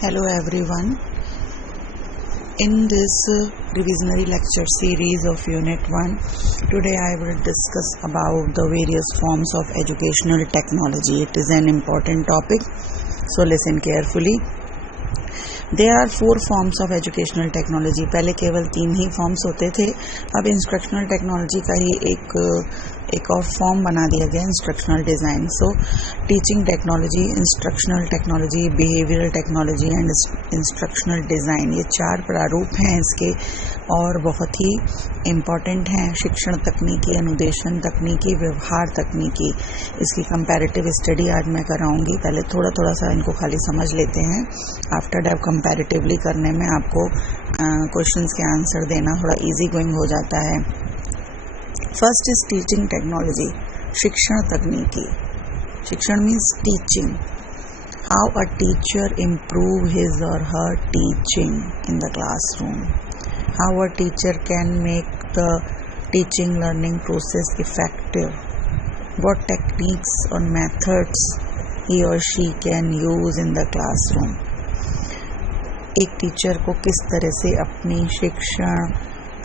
Hello everyone. In this revisionary lecture series of Unit 1, today I will discuss about the various forms of educational technology. It is an important topic, so listen carefully. There are 4 forms of educational technology. पहले केवल 3 ही forms होते थे. अब instructional technology का ही एक और form बना दिया गया, instructional design. So teaching technology, instructional technology, behavioural technology and instructional design, ये 4 प्रारूप हैं इसके और बहुत ही इम्पॉर्टेंट हैं. शिक्षण तकनीकी, अनुदेशन तकनीकी, व्यवहार तकनीकी, इसकी कंपैरेटिव स्टडी आज मैं कराऊंगी. पहले थोड़ा सा इनको खाली समझ लेते हैं. आफ्टर डेट कंपैरेटिवली करने में आपको क्वेश्चंस के आंसर देना थोड़ा इजी गोइंग हो जाता है. फर्स्ट इज टीचिंग टेक्नोलॉजी, शिक्षण तकनीकी. शिक्षण means teaching. How a teacher improve his or her teaching in the classroom. How a teacher can make the teaching learning process effective. What techniques or methods he or she can use in the classroom. एक teacher को किस तरह से अपनी शिक्षण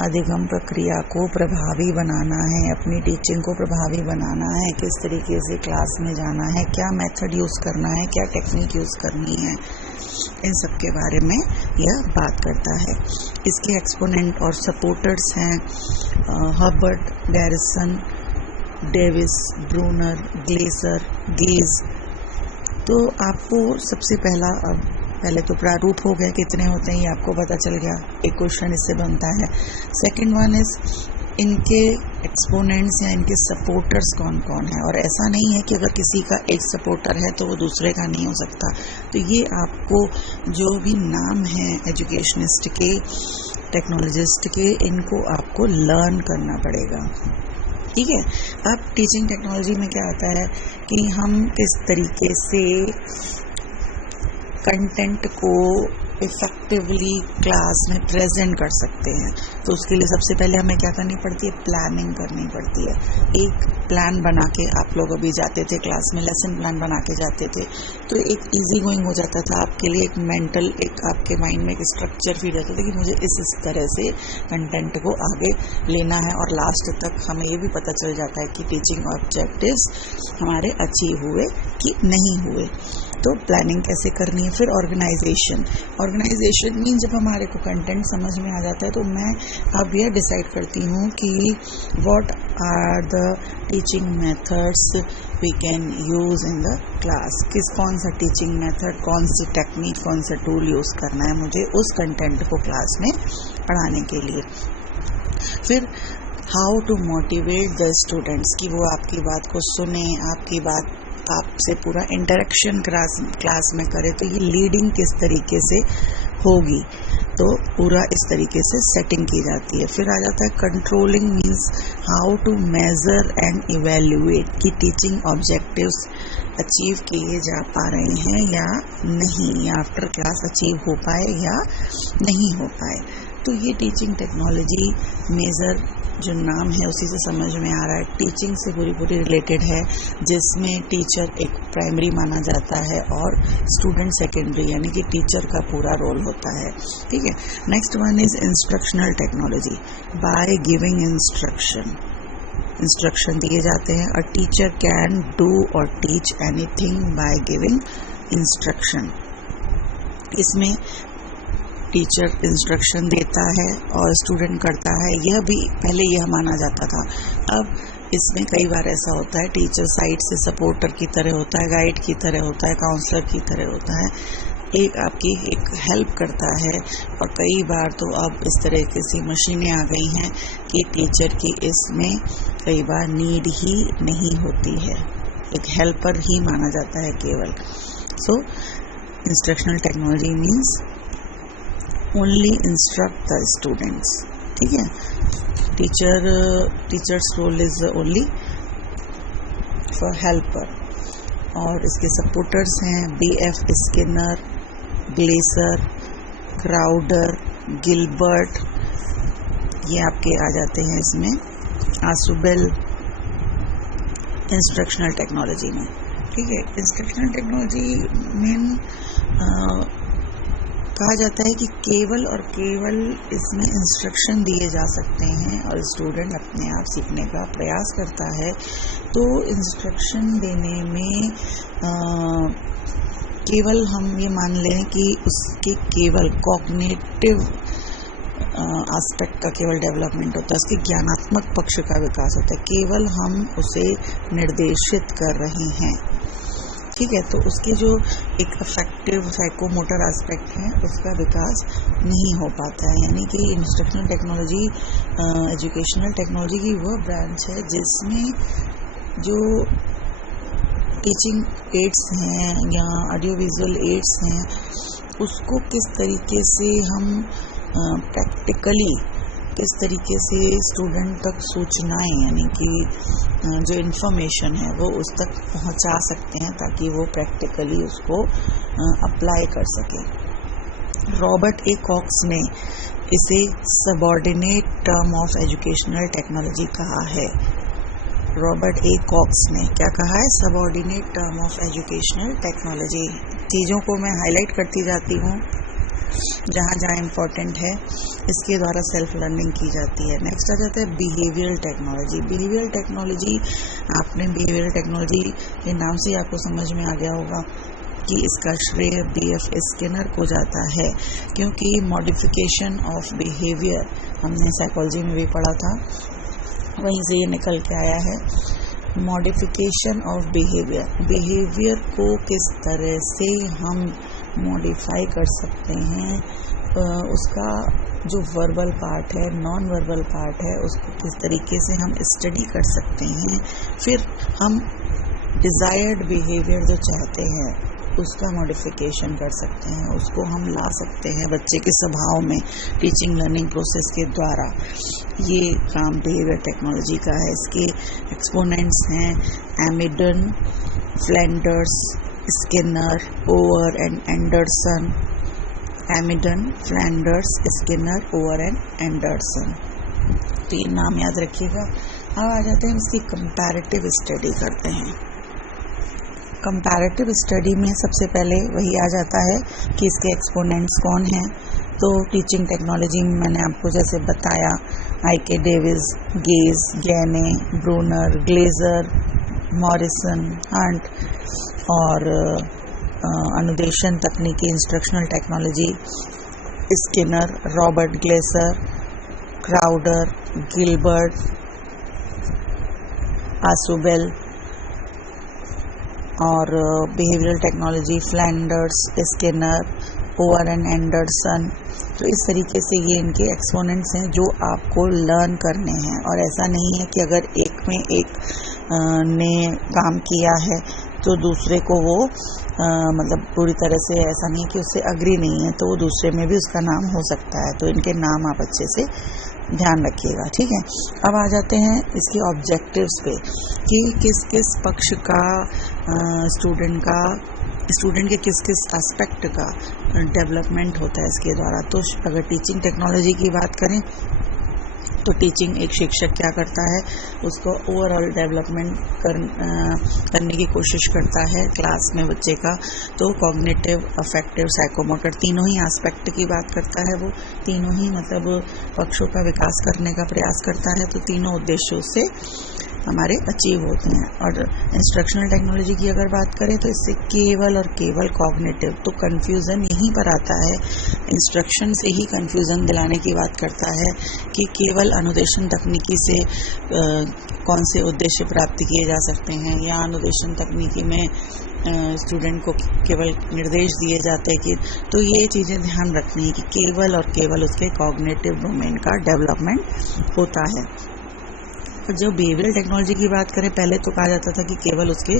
अधिगम प्रक्रिया को प्रभावी बनाना है, अपनी टीचिंग को प्रभावी बनाना है, किस तरीके से क्लास में जाना है, क्या मेथड यूज़ करना है, क्या टेक्निक यूज़ करनी है, इन सब के बारे में यह बात करता है. इसके एक्सपोनेंट और सपोर्टर्स हैं Herbert, Garrison, Davis, Bruner, Glaser, Gage. तो आपको सबसे पहले तो प्रारूप हो गए कितने होते हैं ये आपको पता चल गया. एक क्वेश्चन इससे बनता है. सेकंड वन इज इनके एक्सपोनेंट्स या इनके सपोर्टर्स कौन कौन है. और ऐसा नहीं है कि अगर किसी का एक सपोर्टर है तो वो दूसरे का नहीं हो सकता. तो ये आपको जो भी नाम है एजुकेशनिस्ट के, टेक्नोलॉजिस्ट के, इनको आपको लर्न करना पड़ेगा. ठीक है. अब टीचिंग टेक्नोलॉजी में क्या होता है कि हम किस तरीके से कंटेंट को इफ़ेक्टिवली क्लास में प्रेजेंट कर सकते हैं. तो उसके लिए सबसे पहले हमें क्या करनी पड़ती है, प्लानिंग करनी पड़ती है. एक प्लान बना के आप लोग अभी जाते थे क्लास में, लेसन प्लान बना के जाते थे, तो एक इजी गोइंग हो जाता था आपके लिए. एक मेंटल, एक आपके माइंड में एक स्ट्रक्चर फील रहता था कि मुझे इस तरह से कंटेंट को आगे लेना है. और लास्ट तक हमें ये भी पता चल जाता है कि टीचिंग ऑब्जेक्टिव्स हमारे अचीव हुए कि नहीं हुए. तो प्लानिंग कैसे करनी है. फिर ऑर्गेनाइजेशन मीन जब हमारे को कंटेंट समझ में आ जाता है तो मैं अब यह डिसाइड करती हूँ कि what are the teaching methods we can use in the class. कौन सा टीचिंग मेथड, कौन सी टेक्निक, कौन सा टूल यूज़ करना है मुझे उस कंटेंट को क्लास में पढ़ाने के लिए. फिर how to motivate the students, कि वो आपकी बात को सुने, आपकी बात आपसे पूरा इंटरेक्शन क्लास में करे. तो ये लीडिंग किस तरीके से होगी, तो पूरा इस तरीके से सेटिंग की जाती है. फिर आ जाता है controlling, means how to measure and evaluate कि टीचिंग ऑब्जेक्टिव्स अचीव किए जा पा रहे हैं या नहीं, या आफ्टर क्लास अचीव हो पाए या नहीं हो पाए. तो ये टीचिंग टेक्नोलॉजी मेजर जो नाम है उसी से समझ में आ रहा है. टीचिंग से पूरी रिलेटेड है, जिसमें टीचर एक प्राइमरी माना जाता है और स्टूडेंट सेकेंडरी, यानी कि टीचर का पूरा रोल होता है. ठीक है. Next one is instructional technology. By giving instruction दिए जाते हैं. अ टीचर कैन डू और teach anything by giving instruction. इसमें टीचर इंस्ट्रक्शन देता है और स्टूडेंट करता है. यह भी पहले यह माना जाता था. अब इसमें कई बार ऐसा होता है टीचर साइड से सपोर्टर की तरह होता है, गाइड की तरह होता है, काउंसलर की तरह होता है, एक आपकी एक हेल्प करता है. और कई बार तो अब इस तरह की मशीनें आ गई हैं कि टीचर की इसमें कई बार नीड ही नहीं होती है, एक हेल्पर ही माना जाता है केवल. So instructional technology means only instruct the students. ठीक है. Teachers role is only for helper. और इसके सपोर्टर्स हैं BF Skinner, Glaser, Crowder, Gilbert, ये आपके आ जाते हैं इसमें. आसुबेल इंस्ट्रक्शनल टेक्नोलॉजी में. ठीक है. इंस्ट्रक्शनल टेक्नोलॉजी में कहा जाता है कि केवल और केवल इसमें इंस्ट्रक्शन दिए जा सकते हैं और स्टूडेंट अपने आप सीखने का प्रयास करता है। तो इंस्ट्रक्शन देने में केवल हम ये मान लें कि उसके केवल कॉग्निटिव एस्पेक्ट का केवल डेवलपमेंट होता है, उसके ज्ञानात्मक पक्ष का विकास होता है, केवल हम उसे निर्देशित कर रहे हैं। ठीक है, तो उसके जो एक अफेक्टिव साइकोमोटर एस्पेक्ट है उसका विकास नहीं हो पाता है। यानी कि इंस्ट्रक्शनल टेक्नोलॉजी एजुकेशनल टेक्नोलॉजी की वह ब्रांच है जिसमें जो टीचिंग एड्स हैं या ऑडियो विजुअल एड्स हैं उसको किस तरीके से हम प्रैक्टिकली किस तरीके से स्टूडेंट तक सूचनाएं यानी कि जो इन्फॉर्मेशन है वो उस तक पहुंचा सकते हैं ताकि वो प्रैक्टिकली उसको अप्लाई कर सके। रॉबर्ट ए कॉक्स ने इसे subordinate term of educational technology कहा है। रॉबर्ट ए कॉक्स ने क्या कहा है? Subordinate term of educational technology. चीज़ों को मैं हाईलाइट करती जाती हूँ जहाँ जहाँ इम्पोर्टेंट है, इसके द्वारा सेल्फ लर्निंग की जाती है। नेक्स्ट आ जाता है बिहेवियरल टेक्नोलॉजी। बिहेवियरल टेक्नोलॉजी, आपने बिहेवियरल टेक्नोलॉजी के नाम से आपको समझ में आ गया होगा कि इसका श्रेय BF स्किनर को जाता है, क्योंकि मॉडिफिकेशन ऑफ बिहेवियर हमने साइकोलॉजी में भी पढ़ा था, वहीं से ये निकल के आया है। मॉडिफिकेशन ऑफ बिहेवियर को किस तरह से हम मॉडिफाई कर सकते हैं, उसका जो वर्बल पार्ट है, नॉन वर्बल पार्ट है, उसको किस तरीके से हम स्टडी कर सकते हैं, फिर हम डिज़ायर्ड बिहेवियर जो चाहते हैं उसका मॉडिफिकेशन कर सकते हैं, उसको हम ला सकते हैं बच्चे के स्वभाव में टीचिंग लर्निंग प्रोसेस के द्वारा। ये काम बिहेवियर टेक्नोलॉजी का है। इसके एक्सपोनेंट्स हैं Amidon, Flanders, Skinner, Ober and Anderson. Amidon, Flanders, Skinner, Ober and Anderson, तो ये नाम याद रखिएगा। अब आ जाते हैं इसकी कंपैरेटिव स्टडी करते हैं। कंपैरेटिव स्टडी में सबसे पहले वही आ जाता है कि इसके एक्सपोनेंट्स कौन हैं। तो टीचिंग टेक्नोलॉजी में मैंने आपको जैसे बताया I.K. Davis, Gage, Gagne, Bruner, Glaser, Morrison, Hunt, और अनुदेशन तकनीकी instructional technology Skinner, Robert Glaser, Crowder, Gilbert, Ausubel, और behavioural technology Flanders, Skinner, Ober and Anderson. तो इस तरीके से ये इनके एक्सपोनेंट्स हैं जो आपको लर्न करने हैं। और ऐसा नहीं है कि अगर एक में एक ने काम किया है तो दूसरे को वो मतलब पूरी तरह से ऐसा नहीं कि उससे अग्री नहीं है तो वो दूसरे में भी उसका नाम हो सकता है। तो इनके नाम आप अच्छे से ध्यान रखिएगा, ठीक है। अब आ जाते हैं इसके ऑब्जेक्टिव्स पे कि किस किस पक्ष का स्टूडेंट के किस किस एस्पेक्ट का डेवलपमेंट होता है इसके द्वारा। तो अगर टीचिंग टेक्नोलॉजी की बात करें तो टीचिंग एक शिक्षक क्या करता है, उसको ओवरऑल डेवलपमेंट करने की कोशिश करता है क्लास में बच्चे का। तो कॉग्निटिव, अफेक्टिव, साइकोमोटर तीनों ही एस्पेक्ट की बात करता है। वो तीनों ही मतलब पक्षों का विकास करने का प्रयास करता है। तो तीनों उद्देश्यों से हमारे अचीव होते हैं। और इंस्ट्रक्शनल टेक्नोलॉजी की अगर बात करें तो इससे केवल और केवल कॉग्निटिव, तो कन्फ्यूज़न यहीं पर आता है, इंस्ट्रक्शन से ही कन्फ्यूज़न दिलाने की बात करता है कि केवल अनुदेशन तकनीकी से कौन से उद्देश्य प्राप्त किए जा सकते हैं, या अनुदेशन तकनीकी में स्टूडेंट को केवल निर्देश दिए जाते हैं कि, तो ये चीज़ें ध्यान रखनी है कि केवल और केवल उसके कॉग्निटिव डोमेन का डेवलपमेंट होता है। और जब बिहेवियरल टेक्नोलॉजी की बात करें, पहले तो कहा जाता था कि केवल उसके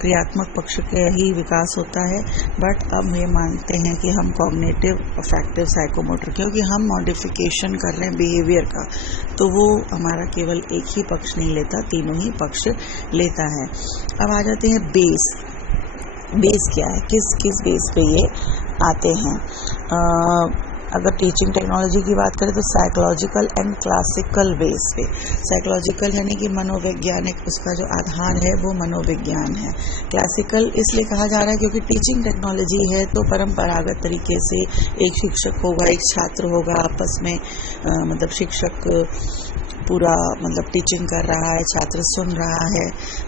क्रियात्मक पक्ष का ही विकास होता है, बट अब ये मानते हैं कि हम कॉग्निटिव, अफेक्टिव, साइकोमोटर, क्योंकि हम मॉडिफिकेशन कर रहे हैं बिहेवियर का, तो वो हमारा केवल एक ही पक्ष नहीं लेता, तीनों ही पक्ष लेता है। अब आ जाते हैं बेस। बेस क्या है, किस किस बेस पे ये आते हैं। अगर टीचिंग टेक्नोलॉजी की बात करें तो साइकोलॉजिकल एंड क्लासिकल बेस पे। साइकोलॉजिकल यानी कि मनोवैज्ञानिक, उसका जो आधार है वो मनोविज्ञान है। क्लासिकल इसलिए कहा जा रहा है क्योंकि टीचिंग टेक्नोलॉजी है तो परंपरागत तरीके से एक शिक्षक होगा, एक छात्र होगा, आपस में मतलब शिक्षक पूरा मतलब टीचिंग कर रहा है, छात्र सुन रहा है,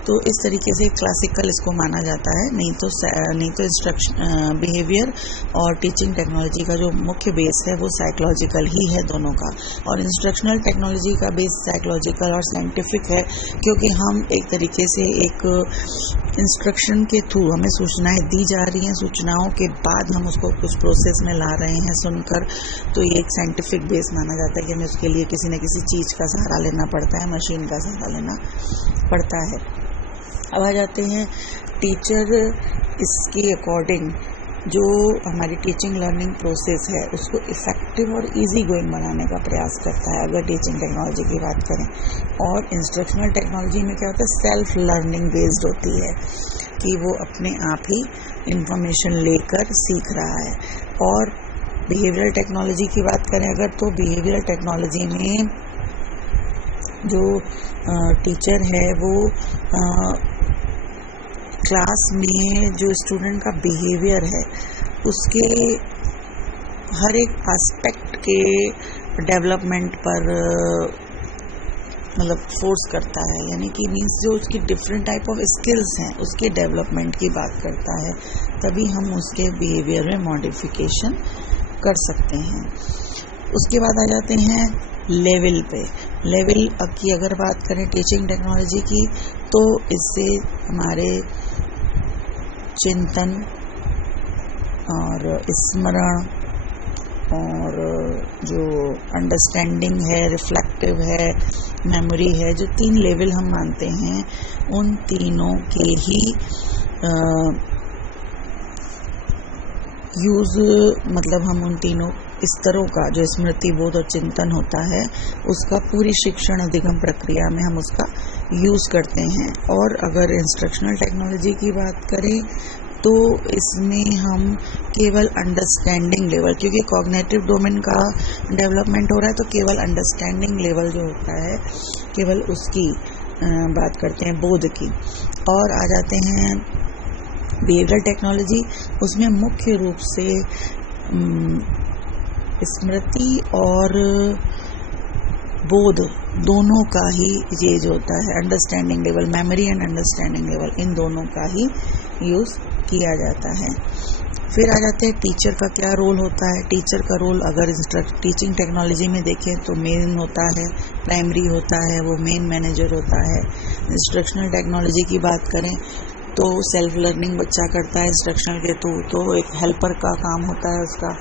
तो इस तरीके से क्लासिकल इसको माना जाता है। नहीं तो इंस्ट्रक्शन बिहेवियर और टीचिंग टेक्नोलॉजी का जो मुख्य बेस है वो साइकोलॉजिकल ही है दोनों का। और इंस्ट्रक्शनल टेक्नोलॉजी का बेस साइकोलॉजिकल और साइंटिफिक है, क्योंकि हम एक तरीके से एक इंस्ट्रक्शन के थ्रू हमें सूचनाएं दी जा रही हैं, सूचनाओं के बाद हम उसको कुछ प्रोसेस में ला रहे हैं सुनकर, तो ये एक साइंटिफिक बेस माना जाता है कि हमें उसके लिए किसी न किसी चीज़ का सहारा लेना पड़ता है, मशीन का सहारा लेना पड़ता है। अब आ जाते हैं टीचर, इसके अकॉर्डिंग जो हमारी टीचिंग लर्निंग प्रोसेस है उसको इफ़ेक्टिव और इजी गोइंग बनाने का प्रयास करता है अगर टीचिंग टेक्नोलॉजी की बात करें। और इंस्ट्रक्शनल टेक्नोलॉजी में क्या होता है, सेल्फ लर्निंग बेस्ड होती है कि वो अपने आप ही इंफॉर्मेशन लेकर सीख रहा है। और बिहेवियरल टेक्नोलॉजी की बात करें अगर, तो बिहेवियरल टेक्नोलॉजी में जो टीचर है वो क्लास में जो स्टूडेंट का बिहेवियर है उसके हर एक एस्पेक्ट के डेवलपमेंट पर मतलब फोर्स करता है, यानी कि मीन्स जो उसकी डिफरेंट टाइप ऑफ स्किल्स हैं उसके डेवलपमेंट की बात करता है, तभी हम उसके बिहेवियर में मॉडिफिकेशन कर सकते हैं। उसके बाद आ जाते हैं लेवल पे। लेवल की अगर बात करें टीचिंग टेक्नोलॉजी की, तो इससे हमारे चिंतन और स्मरण और जो अंडरस्टैंडिंग है, रिफ्लेक्टिव है, मेमोरी है, जो 3 लेवल हम मानते हैं, उन तीनों के ही यूज़ मतलब हम उन तीनों स्तरों का जो स्मृति, बोध और चिंतन होता है उसका पूरी शिक्षण अधिगम प्रक्रिया में हम उसका यूज़ करते हैं। और अगर इंस्ट्रक्शनल टेक्नोलॉजी की बात करें तो इसमें हम केवल अंडरस्टैंडिंग लेवल, क्योंकि कॉग्निटिव डोमेन का डेवलपमेंट हो रहा है, तो केवल अंडरस्टैंडिंग लेवल जो होता है केवल उसकी बात करते हैं, बोध की। और आ जाते हैं बिहेवियरल टेक्नोलॉजी, उसमें मुख्य रूप से स्मृति और बोध दोनों का ही ये जो होता है understanding level, memory and understanding level, इन दोनों का ही यूज़ किया जाता है। फिर आ जाते हैं टीचर का क्या रोल होता है। टीचर का रोल अगर टीचिंग टेक्नोलॉजी में देखें तो मेन होता है, प्राइमरी होता है, वो मेन मैनेजर होता है। इंस्ट्रक्शनल टेक्नोलॉजी की बात करें तो सेल्फ लर्निंग बच्चा करता है इंस्ट्रक्शनल के थ्रू, तो एक हेल्पर का काम होता है उसका।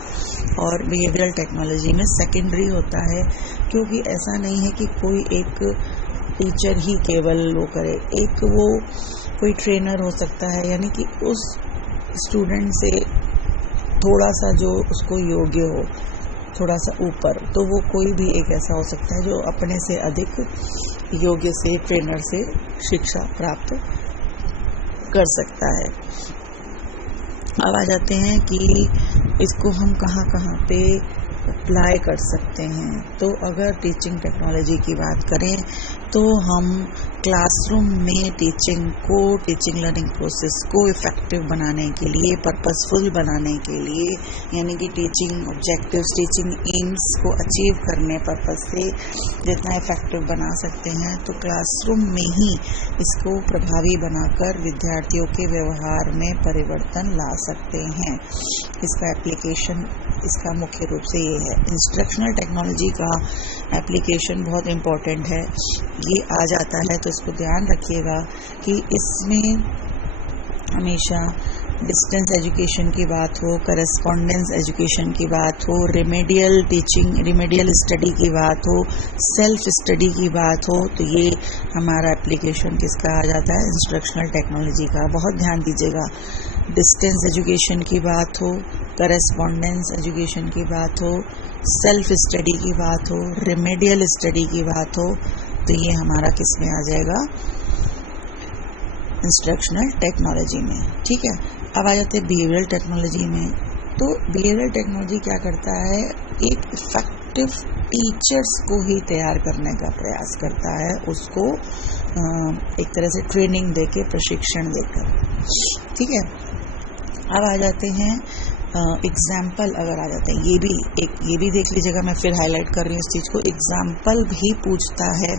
और बिहेवियरल टेक्नोलॉजी में सेकेंडरी होता है, क्योंकि ऐसा नहीं है कि कोई एक टीचर ही केवल वो करे, एक वो कोई ट्रेनर हो सकता है, यानी कि उस स्टूडेंट से थोड़ा सा जो उसको योग्य हो, थोड़ा सा ऊपर, तो वो कोई भी एक ऐसा हो सकता है जो अपने से अधिक योग्य से ट्रेनर से शिक्षा प्राप्त कर सकता है। अब आ जाते हैं कि इसको हम कहाँ कहाँ पे अप्लाई कर सकते हैं। तो अगर टीचिंग टेक्नोलॉजी की बात करें तो हम क्लासरूम में टीचिंग लर्निंग प्रोसेस को इफ़ेक्टिव बनाने के लिए, पर्पसफुल बनाने के लिए, यानी कि टीचिंग ऑब्जेक्टिव्स, टीचिंग एम्स को अचीव करने पर्पस से जितना इफ़ेक्टिव बना सकते हैं, तो क्लासरूम में ही इसको प्रभावी बनाकर विद्यार्थियों के व्यवहार में परिवर्तन ला सकते हैं। इसका एप्लीकेशन, इसका मुख्य रूप से ये है। इंस्ट्रक्शनल टेक्नोलॉजी का एप्लीकेशन बहुत इम्पोर्टेंट है, ये आ जाता है तो इसको ध्यान रखिएगा कि इसमें हमेशा डिस्टेंस एजुकेशन की बात हो, करेस्पॉन्डेंस एजुकेशन की बात हो, रिमेडियल स्टडी की बात हो, सेल्फ स्टडी की बात हो, तो ये हमारा एप्लीकेशन किसका आ जाता है, इंस्ट्रक्शनल टेक्नोलॉजी का। बहुत ध्यान दीजिएगा, डिस्टेंस एजुकेशन की बात हो, करेस्पॉन्डेंस एजुकेशन की बात हो, सेल्फ स्टडी की बात हो, रिमेडियल स्टडी की बात हो, तो ये हमारा किस में आ जाएगा, इंस्ट्रक्शनल टेक्नोलॉजी में। ठीक है, अब आ जाते हैं बिहेवियरल टेक्नोलॉजी में। तो बिहेवियरल टेक्नोलॉजी क्या करता है, एक इफेक्टिव टीचर्स को ही तैयार करने का प्रयास करता है, उसको एक तरह से ट्रेनिंग देके, प्रशिक्षण देकर। ठीक है, अब आ जाते हैं एग्जाम्पल। अगर आ जाते हैं, ये भी देख लीजिएगा, मैं फिर हाईलाइट कर रही हूँ इस चीज़ को। एग्जाम्पल भी पूछता है,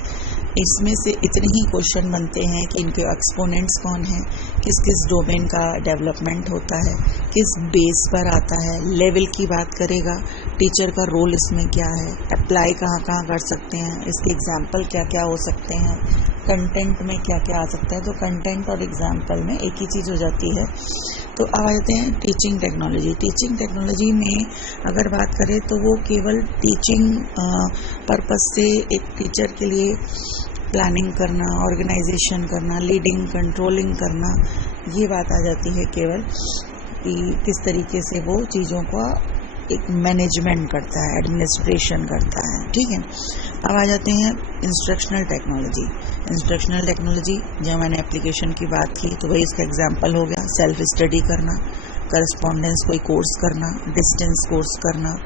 इसमें से इतने ही क्वेश्चन बनते हैं कि इनके एक्सपोनेंट्स कौन हैं, किस किस डोमेन का डेवलपमेंट होता है, किस बेस पर आता है, लेवल की बात करेगा, टीचर का रोल इसमें क्या है, अप्लाई कहाँ कहाँ कर सकते हैं, इसके एग्जाम्पल क्या क्या हो सकते हैं, कंटेंट में क्या क्या आ सकता है। तो कंटेंट और एग्जाम्पल में एक ही चीज़ हो जाती है। तो आ जाते हैं टीचिंग टेक्नोलॉजी। टीचिंग टेक्नोलॉजी में अगर बात करें तो वो केवल टीचिंग पर्पस से एक टीचर के लिए प्लानिंग करना, ऑर्गेनाइजेशन करना, लीडिंग, कंट्रोलिंग करना, ये बात आ जाती है केवल कि किस तरीके से वो चीज़ों का एक मैनेजमेंट करता है, एडमिनिस्ट्रेशन करता है। ठीक है, अब आ जाते हैं इंस्ट्रक्शनल टेक्नोलॉजी। इंस्ट्रक्शनल टेक्नोलॉजी, जब मैंने एप्लीकेशन की बात की तो वही इसका एग्जांपल हो गया, सेल्फ स्टडी करना, करस्पॉन्डेंस कोई कोर्स करना, डिस्टेंस कोर्स करना।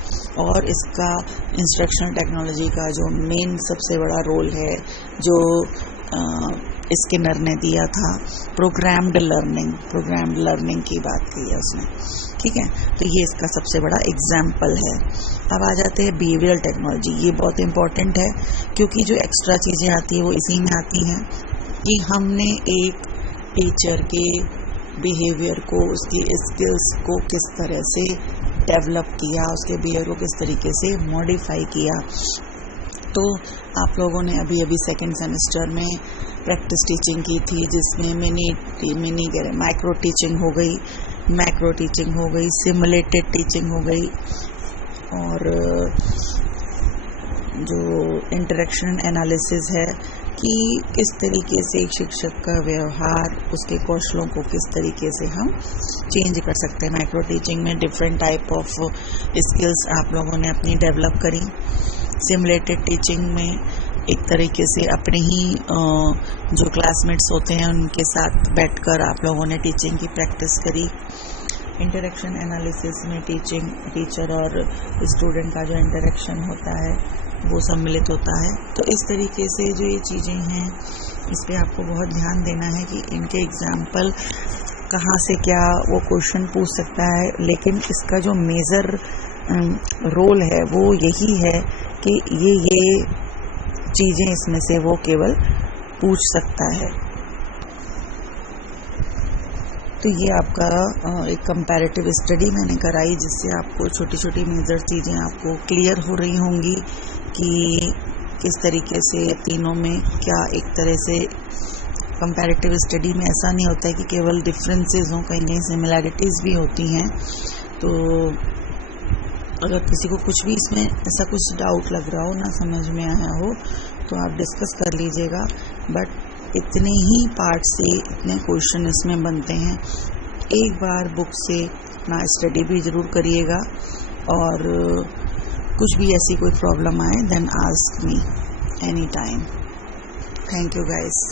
और इसका इंस्ट्रक्शनल टेक्नोलॉजी का जो मेन सबसे बड़ा रोल है, जो स्किनर ने दिया था, प्रोग्राम्ड लर्निंग की बात की है उसने। ठीक है, तो ये इसका सबसे बड़ा एग्जाम्पल है। अब आ जाते हैं बिहेवियरल टेक्नोलॉजी। ये बहुत इंपॉर्टेंट है क्योंकि जो एक्स्ट्रा चीज़ें आती हैं वो इसी में आती हैं कि हमने एक टीचर के बिहेवियर को, उसकी स्किल्स को किस तरह से डेवलप किया, उसके बिहेवियर को किस तरीके से मॉडिफाई किया। तो आप लोगों ने अभी सेकेंड सेमेस्टर में प्रैक्टिस टीचिंग की थी, जिसमें माइक्रो टीचिंग हो गई, मैक्रो टीचिंग हो गई, सिमुलेटेड टीचिंग हो गई, और जो इंटरेक्शन एनालिसिस है कि किस तरीके से एक शिक्षक का व्यवहार, उसके कौशलों को किस तरीके से हम चेंज कर सकते हैं। माइक्रो टीचिंग में डिफरेंट टाइप ऑफ स्किल्स आप लोगों ने अपनी डेवलप करी। सिमुलेटेड टीचिंग में एक तरीके से अपने ही जो क्लासमेट्स होते हैं उनके साथ बैठकर आप लोगों ने टीचिंग की प्रैक्टिस करी। इंटरेक्शन एनालिसिस में टीचर और स्टूडेंट का जो इंटरेक्शन होता है वो सम्मिलित होता है। तो इस तरीके से जो ये चीज़ें हैं, इस पर आपको बहुत ध्यान देना है कि इनके एग्जाम्पल कहाँ से क्या वो क्वेश्चन पूछ सकता है, लेकिन इसका जो मेजर रोल है वो यही है कि ये चीज़ें इसमें से वो केवल पूछ सकता है। तो ये आपका एक कंपैरेटिव स्टडी मैंने कराई, जिससे आपको छोटी छोटी मेजर चीज़ें आपको क्लियर हो रही होंगी कि किस तरीके से तीनों में क्या एक तरह से कंपैरेटिव स्टडी में ऐसा नहीं होता है कि केवल डिफरेंसेस हों, कहीं कहीं सिमिलैरिटीज़ भी होती हैं। तो अगर किसी को कुछ भी इसमें ऐसा कुछ डाउट लग रहा हो, ना समझ में आया हो, तो आप डिस्कस कर लीजिएगा। बट इतने ही पार्ट से इतने क्वेश्चन इसमें बनते हैं। एक बार बुक से ना स्टडी भी ज़रूर करिएगा, और कुछ भी ऐसी कोई प्रॉब्लम आए then ask me any time. Thank you guys.